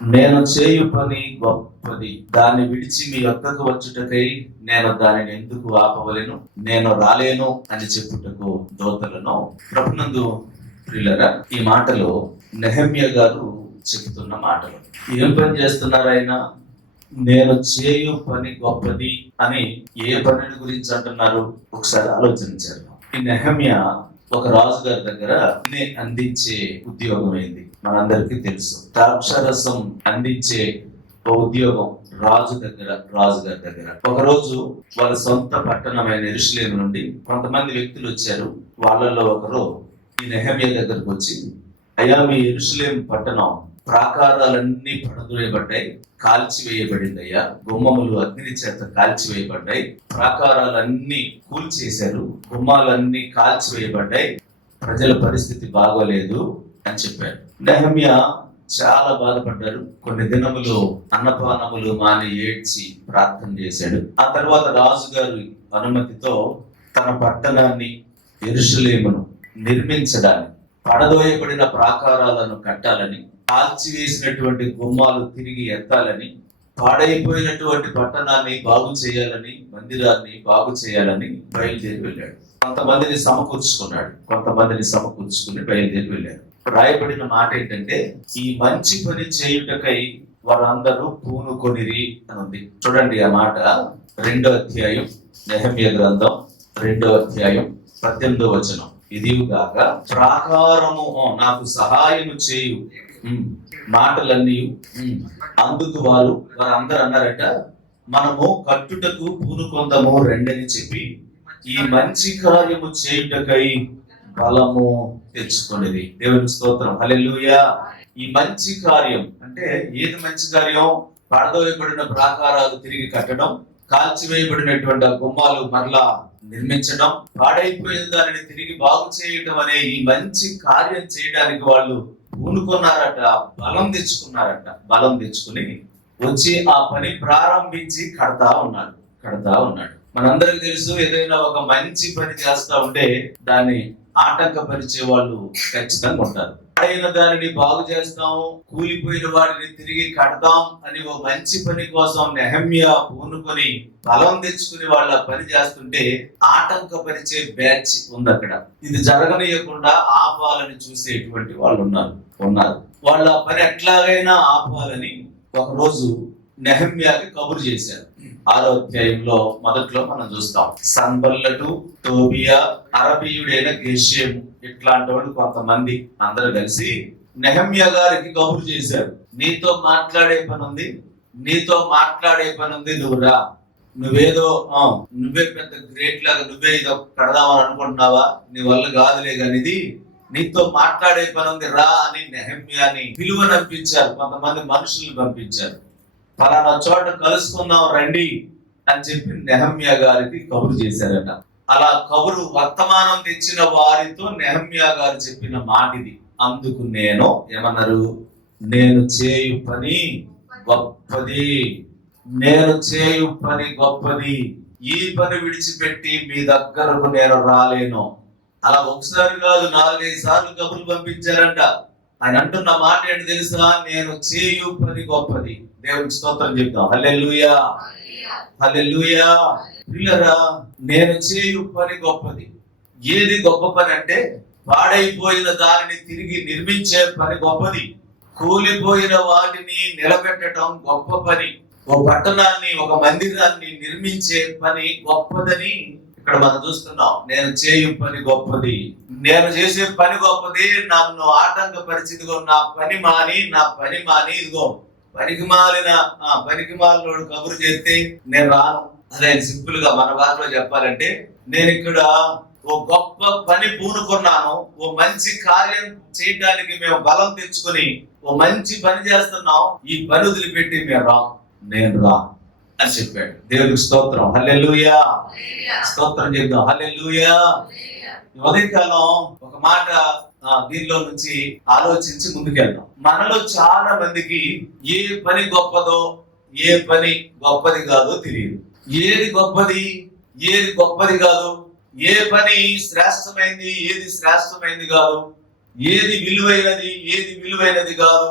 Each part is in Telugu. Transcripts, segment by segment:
నేను చేయు పని గొప్పది, దాన్ని విడిచి మీ యొక్కకు వచ్చుటకై నేను దానిని ఎందుకు ఆపవలెను, నేను రాలేను అని చెప్పుటకు దోతలను ప్రభునందు ప్రియులరా. ఈ మాటలు నెహెమ్యా గారు చెబుతున్న మాటలు. ఏం పని చేస్తున్నారు ఆయన? నేను చేయు పని గొప్పది అని ఏ పనిని గురించి అంటున్నారు? ఒకసారి ఆలోచించారు. ఈ నెహెమ్యా ఒక రాజు గారి దగ్గర అందించే ఉద్యోగం అయింది. మనందరికీ తెలుసు, ద్రాక్షరసం అందించే ఒక ఉద్యోగం రాజుగారి దగ్గర. ఒకరోజు వాళ్ళ సొంత పట్టణమైన యెరూషలేము నుండి కొంతమంది వ్యక్తులు వచ్చారు. వాళ్ళలో ఒకరు ఈ నెహెమ్యా దగ్గరకు వచ్చి, అయ్యా, మీ యెరూషలేము పట్టణం ప్రాకారాలన్నీ పడదూయబడ్డాయి, కాల్చివేయబడింది అయ్యా, గుమ్మములు అగ్ని చేత కాల్చివేయబడ్డాయి, ప్రాకారాలన్నీ కూల్చేశారు, గుమ్మాలన్నీ కాల్చివేయబడ్డాయి, ప్రజల పరిస్థితి బాగోలేదు అని చెప్పారు. నెహెమ్యా చాలా బాధపడ్డారు. కొన్ని దినములు అన్నపానములు మాని ఏడ్చి ప్రార్థన చేశాడు. ఆ తర్వాత రాజుగారి అనుమతితో తన పట్టణాన్ని యెరూషలేమును నిర్మించడానికి, పడదోయబడిన ప్రాకారాలను కట్టాలని, కాల్చివేసినటువంటి గుమ్మాలు తిరిగి ఎత్తాలని, పాడైపోయినటువంటి పట్టణాన్ని బాగు చేయాలని, మందిరాన్ని బాగు చేయాలని బయలుదేరి వెళ్ళాడు. కొంతమందిని సమకూర్చుకుని బయలుదేరి వెళ్ళాడు. రాయబడిన మాట ఏంటంటే, ఈ మంచి పని చేయుటకై వారందరూ పూనుకొనిరి అని ఉంది. చూడండి ఆ మాట, 2వ అధ్యాయం నెహెమ్యా గ్రంథం 2వ అధ్యాయం 18వ వచనం. ఇదిగాక ప్రాకారము నాకు సహాయము చేయు మాటలన్నీ అందుకు వారందరూ అన్నారట, మనము కట్టుటకు పూనుకొందము రెండని చెప్పి ఈ మంచి కార్యము చేయుటకై బలము తెచ్చుకునేది. దేవుని స్తోత్రం, హల్లెలూయా. ఈ మంచి కార్యం అంటే ఏది మంచి కార్యం? పడదోయబడిన ప్రాకారాలు తిరిగి కట్టడం, కాల్చివేయబడినటువంటి గుమ్మాలు మరలా నిర్మించడం, పాడైపోయిన దానిని తిరిగి బాగు చేయడం అనే ఈ మంచి కార్యం చేయడానికి వాళ్ళు పూనుకున్నారట, బలం తెచ్చుకుని వచ్చి ఆ పని ప్రారంభించి కడతా ఉన్నాడు. మనందరికి తెలుసు, ఏదైనా ఒక మంచి పని చేస్తా ఉంటే దాన్ని ఆటంకపరిచే వాళ్ళు ఖచ్చితంగా ఉంటారు. పాడైన దానిని బాగు చేస్తాం, కూలిపోయిన వాటిని తిరిగి కడతాం అని ఓ మంచి పని కోసం నెహెమ్యా పూనుకొని బలం తెచ్చుకుని వాళ్ళ పని చేస్తుంటే ఆటంకపరిచే బ్యాచ్ ఉంది అక్కడ. ఇది జరగనీయకుండా ఆపాలని చూసేటువంటి వాళ్ళు ఉన్నారు. వాళ్ళ పని ఎట్లాగైనా ఆపాలని ఒకరోజు నెహెమ్యాకి కబురు చేశారు. 6వ అధ్యాయంలో మొదట్లో మనం చూస్తాం. సన్బల్లటు, టోబియా, అరబీయుడైన గెషెము ఇట్లాంటి వాళ్ళు కొంతమంది అందరూ కలిసి నెహెమ్యా గారికి కబురు చేశారు. నీతో మాట్లాడే పని ఉంది, నువ్వు రా. నువ్వే పెద్ద గ్రేట్ లాగా నువ్వే ఇదో కడదామని అనుకుంటున్నావా? నీ వల్ల కాదులే కానిది, నీతో మాట్లాడే పని ఉంది, రా అని నెహెమ్యాని పిలువనంపించారు. కొంతమంది మనుషుల్ని పంపించారు. పలానా చోట కలుసుకుందాం రండి అని చెప్పి నెహెమ్యా గారికి కబురు చేశారట. అలా కబురు వర్తమానం తెచ్చిన వారితో నెహెమ్యా గారు చెప్పిన మాట ఇది. అందుకు ఏమన్నారు? నేను చేయు పని గొప్పది, ఈ పని విడిచిపెట్టి మీ దగ్గరకు నేను రాలేను. అలా ఒకసారి కాదు, 4-5 సార్లు కబుర్లు పంపించారంట. ఆయన అంటున్న మాట ఏంటి తెలుసా? నేను చేయు పని గొప్పది. దేవునికి స్తోత్రం చెప్తాం, హల్లెలూయా. పిల్లరా, నేను చేయు పని గొప్పది. ఏది గొప్ప పని అంటే, పాడైపోయిన దానిని తిరిగి నిర్మించే పని గొప్పది. కూలిపోయిన వాటిని నిలబెట్టడం గొప్ప పని. ఒక పట్టణాన్ని, ఒక మందిరాన్ని నిర్మించే పని గొప్పదని ఇక్కడ మనం చూస్తున్నాం. నేను చేయు పని గొప్పది, నేను చేసే పని గొప్పది. నన్ను ఆటంకపరిచిదిగో నా పని మాని ఇదిగో పనికి మాలినోడు కబురు చేస్తే నేను రాను. అదే సింపుల్ గా మన భాషలో చెప్పాలంటే, నేను ఇక్కడ ఓ గొప్ప పని పూనుకున్నాను, ఓ మంచి కార్యం చేయడానికి మేము బలం తెచ్చుకొని ఓ మంచి పని చేస్తున్నాం, ఈ పని వదిలిపెట్టి నేను రా అని చెప్పాడు. దేవునికి స్తోత్రం, హల్లెలూయా. స్తోత్రం చెప్దాం, హల్లెలూయా. ఉదయకాలం ఒక మాట దీనిలో నుంచి ఆలోచించి ముందుకెళ్దాం. మనలో చాలా మందికి ఏ పని గొప్పదో, ఏ పని గొప్పది కాదో తెలియదు. ఏది గొప్పది, ఏది గొప్పది కాదు, ఏ పని శ్రేష్టమైంది, ఏది శ్రేష్టమైంది కాదు, ఏది విలువైనది, ఏది విలువైనది కాదు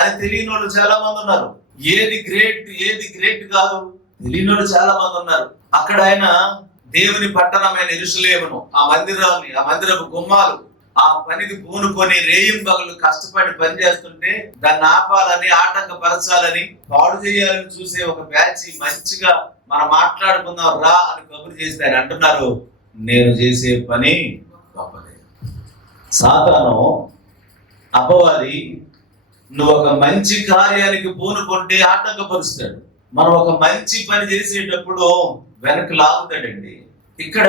అది తెలియని వాళ్ళు చాలా మంది ఉన్నారు. ఏది గ్రేట్ కాదు తెలియని వాళ్ళు చాలా మంది ఉన్నారు. అక్కడ ఆయన దేవుని పట్టణమైన యెరూషలేమును, ఆ మందిరాన్ని, ఆ మందిరపు గుమ్మాలు, ఆ పనికి పూనుకొని రేయింబగలు కష్టపడి పని చేస్తుంటే దాన్ని ఆపాలని, ఆటంకపరచాలని, పాడు చేయాలని చూసే ఒక బ్యాచ్ మంచిగా మనం మాట్లాడుకుందాం రా అని కబురు చేస్తే ఆయన అంటున్నారు, నేను చేసే పని గొప్పది. సాతాను, అపవాది నువ్వు ఒక మంచి కార్యానికి పూనుకుంటే ఆటంకపరుస్తాడు. మనం ఒక మంచి పని చేసేటప్పుడు వెనక్కి లాగుతాడండి. ఇక్కడ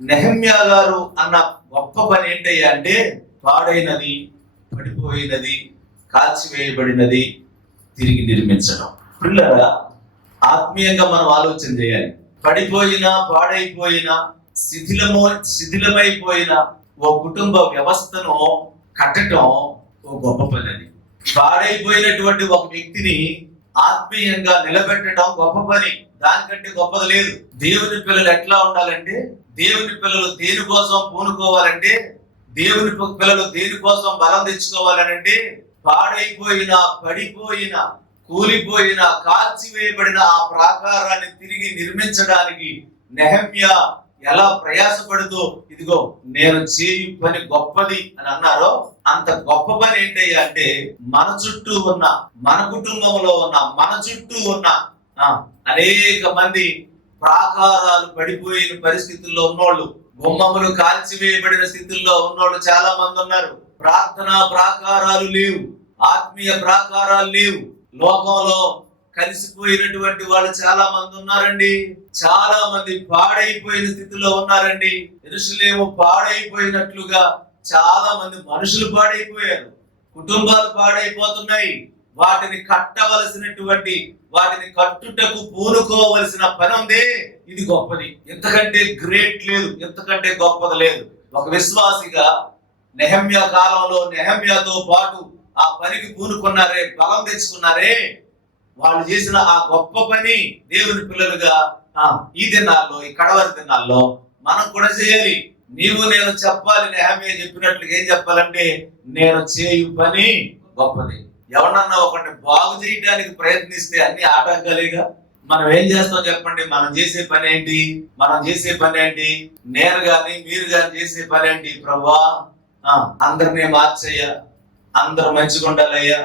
నెహెమ్యా గారు అన్న గొప్ప పని ఏంటయ్యా అంటే, పాడైనది, పడిపోయినది, కాల్చివేయబడినది తిరిగి నిర్మించడం. పిల్లరా, ఆత్మీయంగా మనం ఆలోచన చేయాలి. పడిపోయినా, పాడైపోయినా, శిథిలమైపోయిన ఓ కుటుంబ వ్యవస్థను కట్టడం ఓ గొప్ప పని. అది పాడైపోయినటువంటి ఒక వ్యక్తిని ఆత్మీయంగా నిలబెట్టడం గొప్ప పని. దానికంటే గొప్పది లేదు. దేవుని పిల్లలు ఎట్లా ఉండాలంటే, దేవుని పిల్లలు దేనికోసం పూనుకోవాలంటే, దేవుని పిల్లలు దేనికోసం బలం తెచ్చుకోవాలంటే, పాడైపోయిన, పడిపోయిన, కూలిపోయిన, కాల్చివేయబడిన ఆ ప్రాకారాన్ని తిరిగి నిర్మించడానికి నెహెమ్యా ఎలా ప్రయాసపడుతూ, ఇదిగో నేను చేయు పని గొప్పది అని అన్నారో, అంత గొప్ప పని ఏంటయ్యా అంటే, మన చుట్టూ ఉన్న, మన కుటుంబంలో ఉన్న, మన చుట్టూ ఉన్న అనేక మంది ప్రాకారాలు పడిపోయిన పరిస్థితుల్లో ఉన్నోళ్ళు, గుమ్మములు కాల్చివేయబడిన స్థితుల్లో ఉన్నోళ్ళు చాలా మంది ఉన్నారు. ప్రార్థనా ప్రాకారాలు లేవు, ఆత్మీయ ప్రాకారాలు లేవు. లోకంలో కలిసిపోయినటువంటి వాళ్ళు చాలా మంది ఉన్నారండి. చాలా మంది పాడైపోయిన స్థితిలో ఉన్నారండి. యెరూషలేము పాడైపోయినట్లుగా చాలా మంది మనుషులు పాడైపోయారు, కుటుంబాలు పాడైపోతున్నాయి. వాటిని కట్టవలసినటువంటి, వాటిని కట్టుటకు పూనుకోవలసిన పని ఉంది. ఇది గొప్పది. ఎంతకంటే గ్రేట్ లేదు, ఎంతకంటే గొప్పది లేదు. ఒక విశ్వాసిగా నెహెమ్యా కాలంలో నెహెమ్యాతో పాటు ఆ పనికి పూనుకున్నారే, బలం తెచ్చుకున్నారే, వాళ్ళు చేసిన ఆ గొప్ప పని దేవుని పిల్లలుగా ఈ దినాల్లో, ఈ కడవరి దినాల్లో మనం కూడా చేయాలి. నీవు నేను చెప్పాలి. నెహెమ్యా చెప్పినట్లుగా ఏం చెప్పాలంటే, నేను చేయు పని గొప్పది. ఎవరన్నా ఒకరిని బాగు చేయడానికి ప్రయత్నిస్తే అన్ని ఆటంకాలేగా. మనం ఏం చేస్తాం చెప్పండి? మనం చేసే పని ఏంటి? నేను గాని మీరు గాని చేసే పని ఏంటి? ప్రభువా, అందరినీ మార్చయ్యా, అందరూ మంచిగా ఉండాలయ్యా,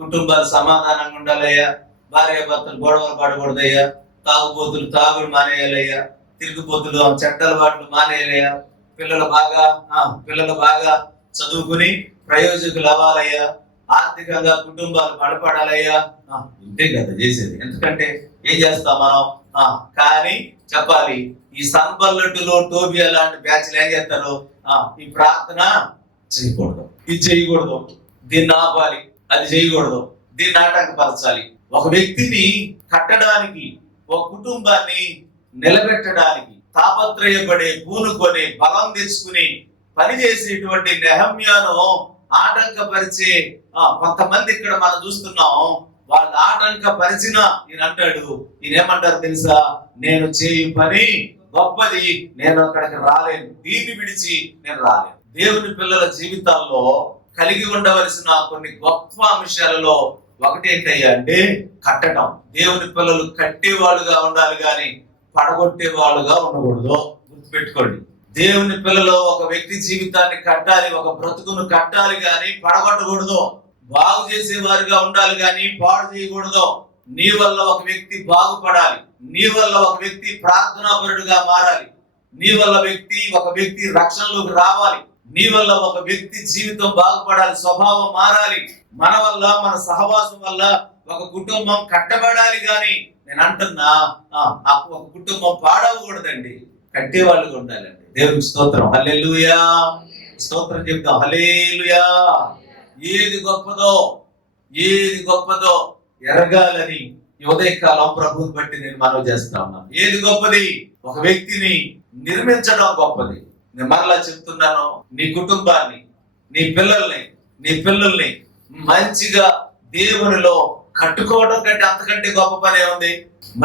కుటుంబాలు సమాధానంగా ఉండాలయ్యా, భార్య భర్తలు గొడవలు పడకూడదయ్యా, తాగుబోతులు తాగుడు మానేయాలయ్యా, తిరుగుబోతులు చెడ్డల వాటిని మానేయాలయ్యా, పిల్లలు బాగా చదువుకుని ప్రయోజకులు అవ్వాలయ్యా, ఆర్థికంగా కుటుంబాలు బలపడాలయ్యా. ఇంతే కదా చేసేది. ఎందుకంటే ఏం చేస్తాం మనం? కానీ చెప్పాలి, ఈ సన్బల్లట్టులో టోబియా లాంటి బ్యాచ్లు ఏం చేస్తారు? ఈ ప్రార్థన చేయకూడదు, ఇది చేయకూడదు, దీన్ని ఆపాలి, అది చేయకూడదు, దీన్ని ఆటంకపరచాలి. ఒక వ్యక్తిని కట్టడానికి, ఒక కుటుంబాన్ని నిలబెట్టడానికి తాపత్రయపడే, పూనుకొని, బలం తెచ్చుకుని పనిచేసేటువంటి నెహెమ్యాను ఆటంకపరిచే కొంతమంది ఇక్కడ మనం చూస్తున్నాం. వాళ్ళు ఆటంకపరిచిన ఈయన అంటాడు, ఈయన ఏమంటారు తెలుసా? నేను చేయు పని గొప్పది, నేను అక్కడికి రాలేను, దీన్ని విడిచి నేను రాలేను. దేవుని పిల్లల జీవితాల్లో కలిగి ఉండవలసిన కొన్ని గొప్ప అంశాలలో ఒకటి ఏంటయ్యా అంటే కట్టడం. దేవుని పిల్లలు కట్టేవాళ్ళుగా ఉండాలి కానీ పడగొట్టే వాళ్ళుగా ఉండకూడదు. గుర్తుపెట్టుకోండి. దేవుని పిల్లలు ఒక వ్యక్తి జీవితాన్ని కట్టాలి, ఒక బ్రతుకును కట్టాలి కానీ పడగొట్టకూడదు. బాగు చేసేవారుగా ఉండాలి కానీ పాడు చేయకూడదు. నీ వల్ల ఒక వ్యక్తి బాగుపడాలి, నీ వల్ల ఒక వ్యక్తి ప్రార్థనాపరుడుగా మారాలి, నీ వల్ల ఒక వ్యక్తి రక్షణలోకి రావాలి, నీ వల్ల ఒక వ్యక్తి జీవితం బాగుపడాలి, స్వభావం మారాలి. మన వల్ల, మన సహవాసం వల్ల ఒక కుటుంబం కట్టబడాలి. కానీ నేను అంటున్నా, ఒక కుటుంబం పాడవకూడదండి, కట్టేవాళ్ళుగా ఉండాలండి. దేవునికి స్తోత్రం, హల్లెలూయా. స్తోత్రం చెప్తాం, హల్లెలూయా. ఏది గొప్పదో ఎరగాలని ఉదయకాలం ప్రభువుని బట్టి నేను మనవి చేస్తా ఉన్నాను. ఏది గొప్పది? ఒక వ్యక్తిని నిర్మించడం గొప్పది. నేను మరలా చెప్తున్నాను, నీ కుటుంబాన్ని, నీ పిల్లల్ని మంచిగా దేవునిలో కట్టుకోవడం కంటే అంతకంటే గొప్ప పని ఉంది?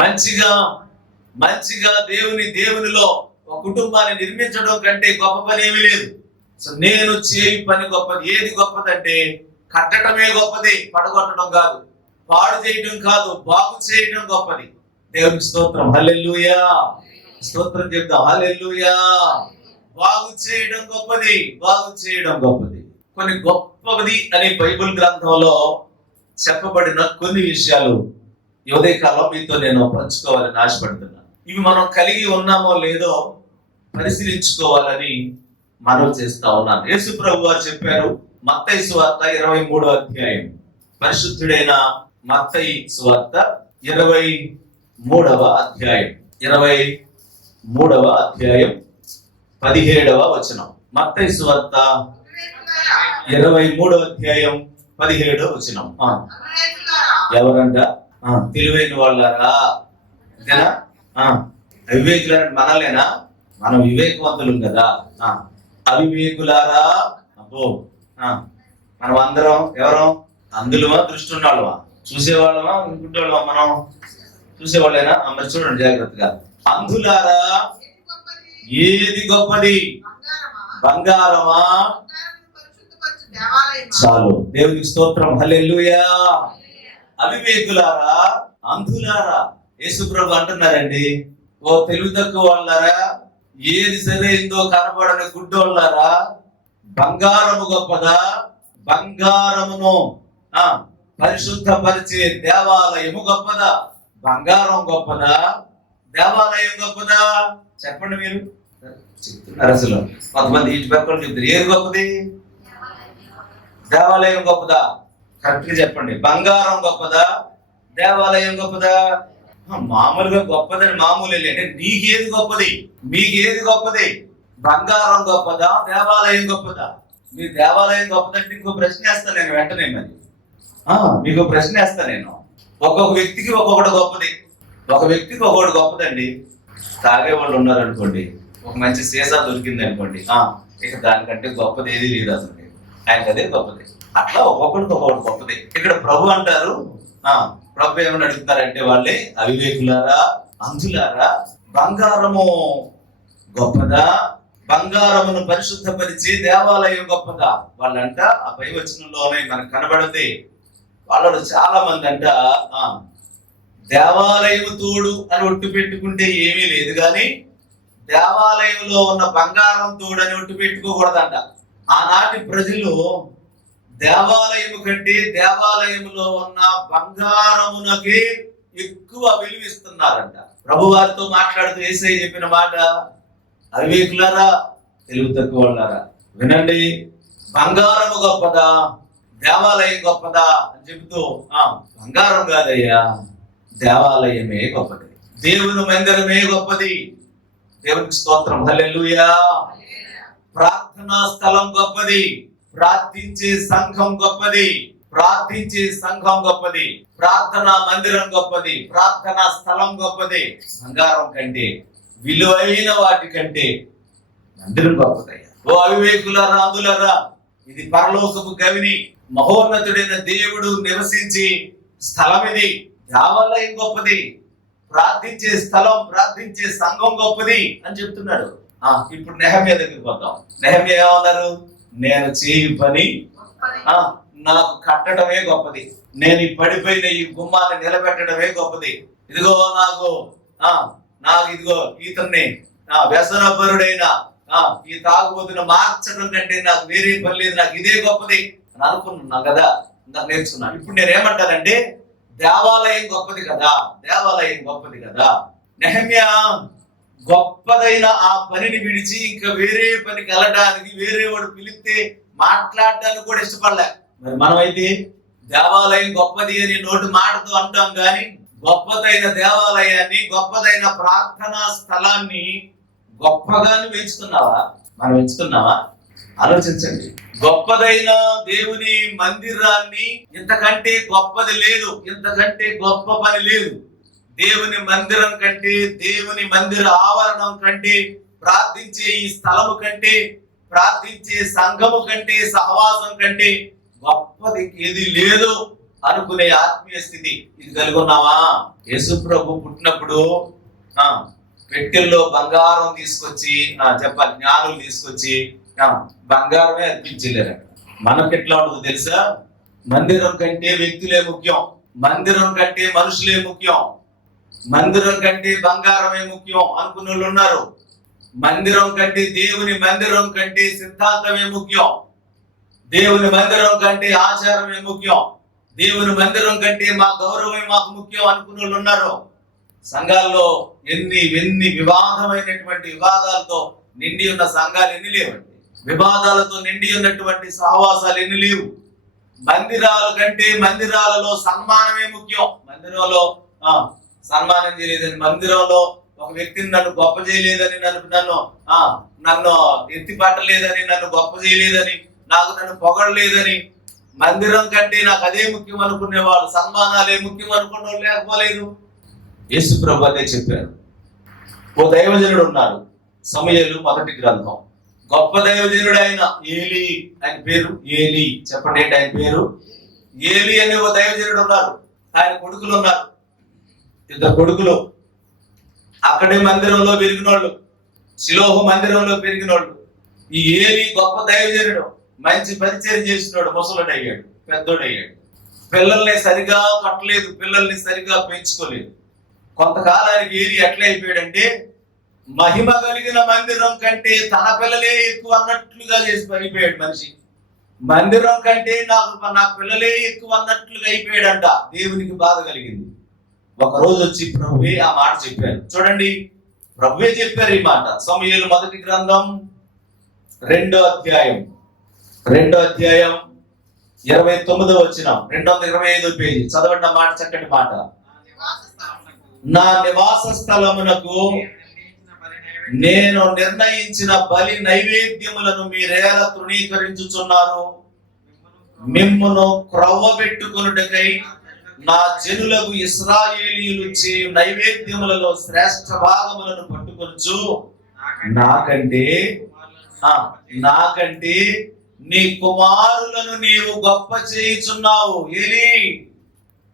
మంచిగా దేవునిలో ఒక కుటుంబాన్ని నిర్మించడం కంటే గొప్ప పని ఏమీ లేదు. సో నేను చేయు పని గొప్పది. ఏది గొప్పదంటే కట్టడమే గొప్పది, పడగొట్టడం కాదు. పాడు చేయడం కాదు, బాగు చేయడం గొప్పది. దేవునికి స్తోత్రం, హల్లెలూయా. స్తోత్రం చెప్తాం, హల్లెలూయా. బాగు చేయడం గొప్పది, బాగు చేయడం గొప్పది. కొన్ని గొప్పది అని బైబిల్ గ్రంథంలో చెప్పబడిన కొన్ని విషయాలు ఈ ఉదయకాలం మీతో నేను పంచుకోవాలని ఆశపడుతున్నాను. ఇవి మనం కలిగి ఉన్నామో లేదో పరిశీలించుకోవాలని మనవి చేస్తా ఉన్నాను. యేసు ప్రభు వారు చెప్పారు, మత్తయి సువార్త 23వ అధ్యాయం, పరిశుద్ధుడైన మత్తయి సువార్త 23వ అధ్యాయం 17వ వచనం. మత్తయి సువార్త 23వ అధ్యాయం 17వ వచనం. ఎవరంట? తెలివైన వాళ్ళారా? అంతేనా? అవివేకులారా మనలేనా? మనం వివేకవంతులు కదా. అవివేకులారా, అబ్బో, మనం అందరం ఎవరం? అందులోమా, దృష్టి ఉన్నవాళ్ళమా, చూసేవాళ్ళమా, అనుకుంటేవాళ్ళమా? మనం చూసేవాళ్ళేనా? మరి చూడండి జాగ్రత్తగా. అంధులారా, ఏది గొప్పది? బంగారమా? చాలు. దేవునికి స్తోత్రం, హల్లెలూయా. అవివేకులారా, అంధులారా, యేసు ప్రభు అంటున్నారండి, ఓ తెలివి తక్కువ వాళ్ళారా, ఏది సరైందో కనబడని గుడ్డోళ్ళారా, బంగారము గొప్పదా? బంగారమును పరిశుద్ధపరిచే దేవాలయము గొప్పదా? బంగారం గొప్పదా? దేవాలయం గొప్పదా? చెప్పండి మీరు. చెప్తున్నారు. అసలు కొంతమంది ఇటు పక్కన చెప్తారు, ఏది గొప్పది? దేవాలయం గొప్పదా? కరెక్ట్ గా చెప్పండి. బంగారం గొప్పదా? దేవాలయం గొప్పదా? మామూలుగా గొప్పదని మామూలు అంటే నీకేది గొప్పది? మీకేది గొప్పది? బంగారం గొప్పదా? దేవాలయం గొప్పదా? మీ దేవాలయం గొప్పదంటే ఇంకో ప్రశ్న వేస్తాను నేను వెంటనే. మరి మీకు ప్రశ్న వేస్తాను నేను. ఒక్కొక్క వ్యక్తికి ఒక్కొక్కటి గొప్పది. ఒక వ్యక్తికి ఒక్కొక్కటి గొప్పదండి. తాగే వాళ్ళు ఉన్నారు అనుకోండి, ఒక మంచి సీసా దొరికింది అనుకోండి, ఇక దానికంటే గొప్పది ఏది లేదు అసలు. ఆయనకి అదే గొప్పది. అట్లా ఒక్కొక్కడికి ఒక్కొక్కటి గొప్పది. ఇక్కడ ప్రభు అంటారు, ప్రభు ఏమని అడుగుతారంటే, వాళ్ళే అవివేకులారా, అంధులారా, బంగారము గొప్పదా? బంగారమును పరిశుద్ధపరిచి దేవాలయం గొప్పదా? వాళ్ళంట ఆ పై వచనంలోనే మనకు కనబడింది. వాళ్ళు చాలా మంది అంట దేవాలయము తోడు అని ఒట్టు పెట్టుకుంటే ఏమీ లేదు, కానీ దేవాలయంలో ఉన్న బంగారం తోడు అని ఒట్టు పెట్టుకోకూడదంట. ఆనాటి ప్రజలు దేవాలయము కంటే దేవాలయములో ఉన్న బంగారమునకి ఎక్కువ విలువిస్తున్నారంట. ప్రభు వారితో మాట్లాడుతూ యేసయ్య చెప్పిన మాట, అవివేకులారా, తెలివి తక్కువ వాళ్ళారా, వినండి, బంగారము గొప్పదా? దేవాలయం గొప్పదా అని చెబుతూ, బంగారం కాదయ్యా, దేవాలయమే గొప్పది, దేవుని మందిరమే గొప్పది. దేవునికి స్తోత్రం, హల్లెలూయా. ప్రార్థనా స్థలం గొప్పది, ప్రార్థించే సంఘం గొప్పది, ప్రార్థించే సంఘం గొప్పది, ప్రార్థనా మందిరం గొప్పది, ప్రార్థనా స్థలం గొప్పది. బంగారం కంటే, విలువైన వాటి కంటే మందిరం గొప్పదయ్యా. ఓ అవివేకులారా, అందులారా, ఇది పరలోకపు గవిని, మహోన్నతుడైన దేవుడు నివసించి స్థలం ఇది. దేవాలయం గొప్పది, ప్రార్థించే స్థలం, ప్రార్థించే సంఘం గొప్పది అని చెప్తున్నాడు. ఇప్పుడు నెహమ్యా దగ్గరికి పోతాం. నెహమ్యా ఏమన్నారు? నేను చేయు పని నాకు కట్టడమే గొప్పది, నేను ఈ పడిపోయిన ఈ గుమ్మాన్ని నిలబెట్టడమే గొప్పది. ఇదిగో నాకు ఇదిగో ఇతన్ని వ్యసనపరుడైన ఈ తాగుబోతున్న మార్చడం కంటే నాకు వేరే పని లేదు, నాకు ఇదే గొప్పది అని అనుకున్నాను కదా, నాకు నేర్చుకున్నాను. ఇప్పుడు నేను ఏమంటానంటే, దేవాలయం గొప్పది కదా, దేవాలయం గొప్పది కదా. నెహమ్యా గొప్పదైన ఆ పనిని విడిచి ఇంకా వేరే పనికి వెళ్ళడానికి, వేరే వాడు పిలిస్తే మాట్లాడడానికి కూడా ఇష్టపడలే. మరి మనమైతే దేవాలయం గొప్పది అని నోటి మాటతో అంటాం, కానీ గొప్పదైన దేవాలయాన్ని, గొప్పదైన ప్రార్థనా స్థలాన్ని గొప్పగానే పెంచుతున్నావా? మనం పెంచుతున్నావా? ఆలోచించండి. గొప్పదైన దేవుని మందిరాన్ని ఇంతకంటే గొప్పది లేదు, ఇంతకంటే గొప్ప పని లేదు. దేవుని మందిరం కంటే, దేవుని మందిర ఆవరణం కంటే, ప్రార్థించే ఈ స్థలము కంటే, ప్రార్థించే సంఘము కంటే, సహవాసం కంటే గొప్పది ఏది లేదు అనుకునే ఆత్మీయ స్థితి ఇది కలిగి ఉన్నావా? యేసు ప్రభు పుట్టినప్పుడు పెట్టెల్లో బంగారం తీసుకొచ్చి చెప్పాలి, జ్ఞానులు తీసుకొచ్చి బంగారమే అర్పించలేరు. మనకి ఎట్లా ఉంటుందో తెలుసా? మందిరం కంటే వ్యక్తులే ముఖ్యం, మందిరం కంటే మనుషులే ముఖ్యం, మందిరం కంటే బంగారమే ముఖ్యం అనుకున్న వాళ్ళు ఉన్నారు. మందిరం కంటే దేవుని మందిరం కంటే సిద్ధాంతమే ముఖ్యం, దేవుని మందిరం కంటే ఆచారమే ముఖ్యం, దేవుని మందిరం కంటే మా గౌరవమే మాకు ముఖ్యం అనుకున్న వాళ్ళు ఉన్నారు. సంఘాల్లో ఎన్ని వివాదమైనటువంటి వివాదాలతో నిండి ఉన్న సంఘాలు ఎన్ని లేవండి, వివాదాలతో నిండి ఉన్నటువంటి సహవాసాలు ఎన్ని లేవు. మందిరాల కంటే మందిరాలలో సన్మానమే ముఖ్యం. మందిరంలో సన్మానం చేయలేదని, మందిరంలో ఒక వ్యక్తిని నన్ను గొప్ప చేయలేదని, నన్ను ఎత్తి పట్టలేదని, నన్ను గొప్ప చేయలేదని, నన్ను పొగడలేదని, మందిరం కంటే నాకు అదే ముఖ్యం అనుకునేవాళ్ళు, సన్మానాలే ముఖ్యం అనుకునే వాళ్ళు లేకపోలేదు. యేసు ప్రభు అదే చెప్పారు. ఓ దైవజనుడు ఉన్నారు, సమూయేలు మొదటి గ్రంథం. గొప్ప దైవజనుడు ఆయన ఏలీ, ఆయన పేరు ఏలీ. చెప్పండి ఏంటి ఆయన పేరు? ఏలీ అనే ఓ దైవజనుడు ఉన్నారు. ఆయన కొడుకులు ఉన్నారు, 2 కొడుకులు. అక్కడే మందిరంలో పెరిగినోళ్ళు, శిలోహు మందిరంలో పెరిగినోళ్ళు. ఈ ఏలీ గొప్ప దైవజనుడు, మంచి పరిచయం చేసినోడు, ముసలుడు అయ్యాడు, పెద్దోడు అయ్యాడు. పిల్లల్ని సరిగా కట్టలేదు, పిల్లల్ని సరిగా పెంచుకోలేదు. కొంతకాలానికి ఏలీ ఎట్లా అయిపోయాడంటే, మహిమ కలిగిన మందిరం కంటే తన పిల్లలే ఎక్కువ అన్నట్లుగా చేసి అయిపోయాడు మనిషి. మందిరం కంటే నా పిల్లలే ఎక్కువ అన్నట్లుగా అయిపోయాడంట. దేవునికి బాధ కలిగింది. ఒక రోజు వచ్చి ప్రభువే ఆ మాట చెప్పారు. చూడండి, ప్రభువే చెప్పారు ఈ మాట. సమూయేలు మొదటి గ్రంథం 2వ అధ్యాయం 29వ వచనం, 225వ పేజీ. చదవండి ఆ మాట, చక్కటి మాట. నా నివాస స్థలమునకు నేను నిర్ణయించిన బలి నైవేద్యములను మీరేలా తృణీకరించుచున్నారు? మిమ్మును క్రొవ్వబెట్టుకొనుటకై నా జనులకు ఇశ్రాయేలీయులు చేయు నైవేద్యములలో శ్రేష్ఠ భాగములను పట్టుకొనుచు నాకంటే నీ కుమారులను నీవు గొప్ప చేయుచున్నావు. ఏలీ,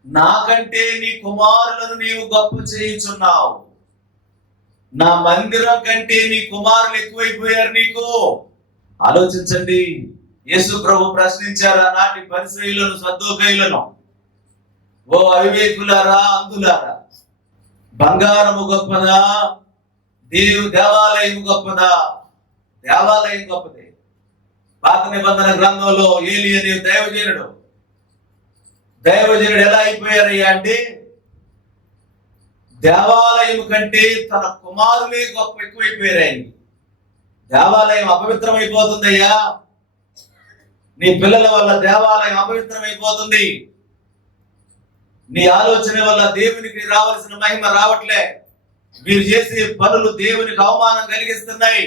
నాకంటే నీ కుమారులను నీవు గొప్ప చేయుచున్నావు. నా మందిరం కంటే నీ కుమారులు ఎక్కువైపోయారు నీకు. ఆలోచించండి. యేసు ప్రభు ప్రశ్నించారు ఆనాటి పరిసయ్యులను, సద్దూకయ్యులను, ఓ అవివేకులారా, అందులారా, బంగారము గొప్పదా, దేవాలయం గొప్పదా? దేవాలయం గొప్పదే. పాత నిబంధన గ్రంథంలో ఏలీ అనే దైవజనుడు ఎలా అయిపోయారయ్యా అంటే, దేవాలయం కంటే తన కుమారులే ఎక్కువైపోయారు. ఆయనకి దేవాలయం అపవిత్రమైపోతుందయ్యా, నీ పిల్లల వల్ల దేవాలయం అపవిత్రమైపోతుంది. నీ ఆలోచన వల్ల దేవునికి రావాల్సిన మహిమ రావట్లే. మీరు చేసే పనులు దేవునికి అవమానం కలిగిస్తున్నాయి.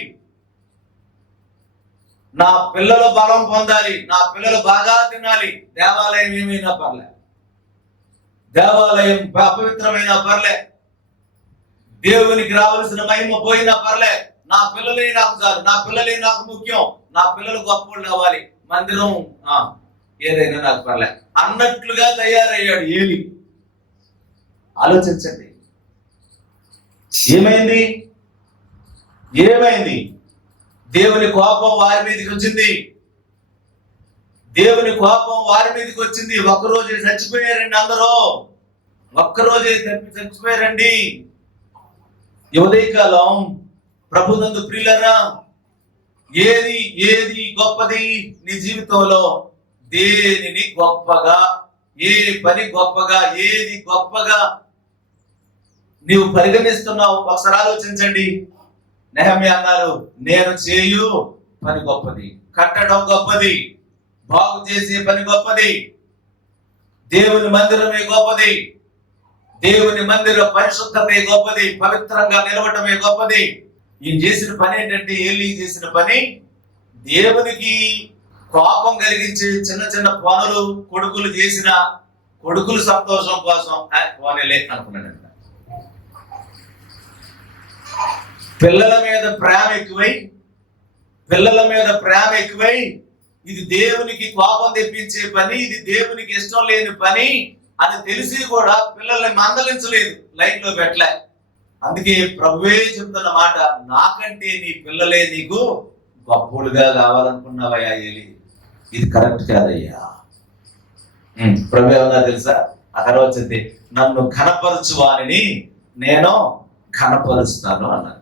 నా పిల్లలు బలం పొందాలి, నా పిల్లలు బాగా తినాలి, దేవాలయం ఏమైనా పర్లే, దేవాలయం అపవిత్రమైనా పర్లే, దేవునికి రావాల్సిన మహిమ పోయినా పర్లే, నా పిల్లలే నాకు చాలు, నా పిల్లలే నాకు ముఖ్యం, నా పిల్లలు గొప్పలు అవ్వాలి, మందిరం ఏదైనా నాకు పర్లే అన్నట్లుగా తయారయ్యాడు ఏలీ. ఆలోచించండి, ఏమైంది? దేవుని కోపం వారి మీదకి వచ్చింది. దేవుని కోపం వారి మీదకి వచ్చింది. ఒక్కరోజే చచ్చిపోయారండి అందరూ, ఒక్కరోజే చచ్చిపోయారండి. ఉదయకాలం ప్రభునందు ప్రియులారా, ఏది గొప్పది నీ జీవితంలో? దేనిని గొప్పగా, ఏ పని గొప్పగా, ఏది గొప్పగా నీవు పరిగణిస్తున్నావు? ఒకసారి ఆలోచించండి. నెహెమ్యా అన్నారు, నేను చేయు పని గొప్పది, కట్టడం గొప్పది, బాగు చేసే పని గొప్పది, దేవుని మందిరమే గొప్పది, దేవుని మందిర పరిశుద్ధతే గొప్పది, పవిత్రంగా నిలవటమే గొప్పది. ఈయన చేసిన పని ఏంటంటే, ఏలీ చేసిన పని దేవునికి కోపం కలిగించే చిన్న పనులు కొడుకులు చేసిన, కొడుకులు సంతోషం కోసం పోనీలే అనుకున్నాడంట. పిల్లల మీద ప్రేమ ఎక్కువై ఇది దేవునికి కోపం తెప్పించే పని, ఇది దేవునికి ఇష్టం లేని పని అని తెలిసి కూడా పిల్లల్ని మందలించలేదు, లైన్ లో పెట్టలే. అందుకే ప్రభువే చెప్తున్న మాట, నాకంటే నీ పిల్లలే నీకు గొప్పలుగా కావాలనుకున్నావయ్యా ఏలీ, ఇది కరెక్ట్ కాదయ్యా. ప్రభు ఏమన్నా తెలుసా? ఆ తర్వాత వచ్చింది, నన్ను ఘనపరచు వారిని నేను ఘనపరుస్తాను అన్నారు.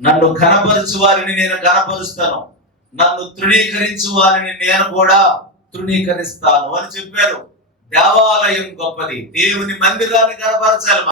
నన్ను ఘనపరచు వారిని నేను ఘనపరుస్తాను, నన్ను తృణీకరించు వారిని నేను కూడా తృణీకరిస్తాను అని చెప్పారు. దేవాలయం గొప్పది, దేవుని మందిరాన్ని ఘనపరచాలి.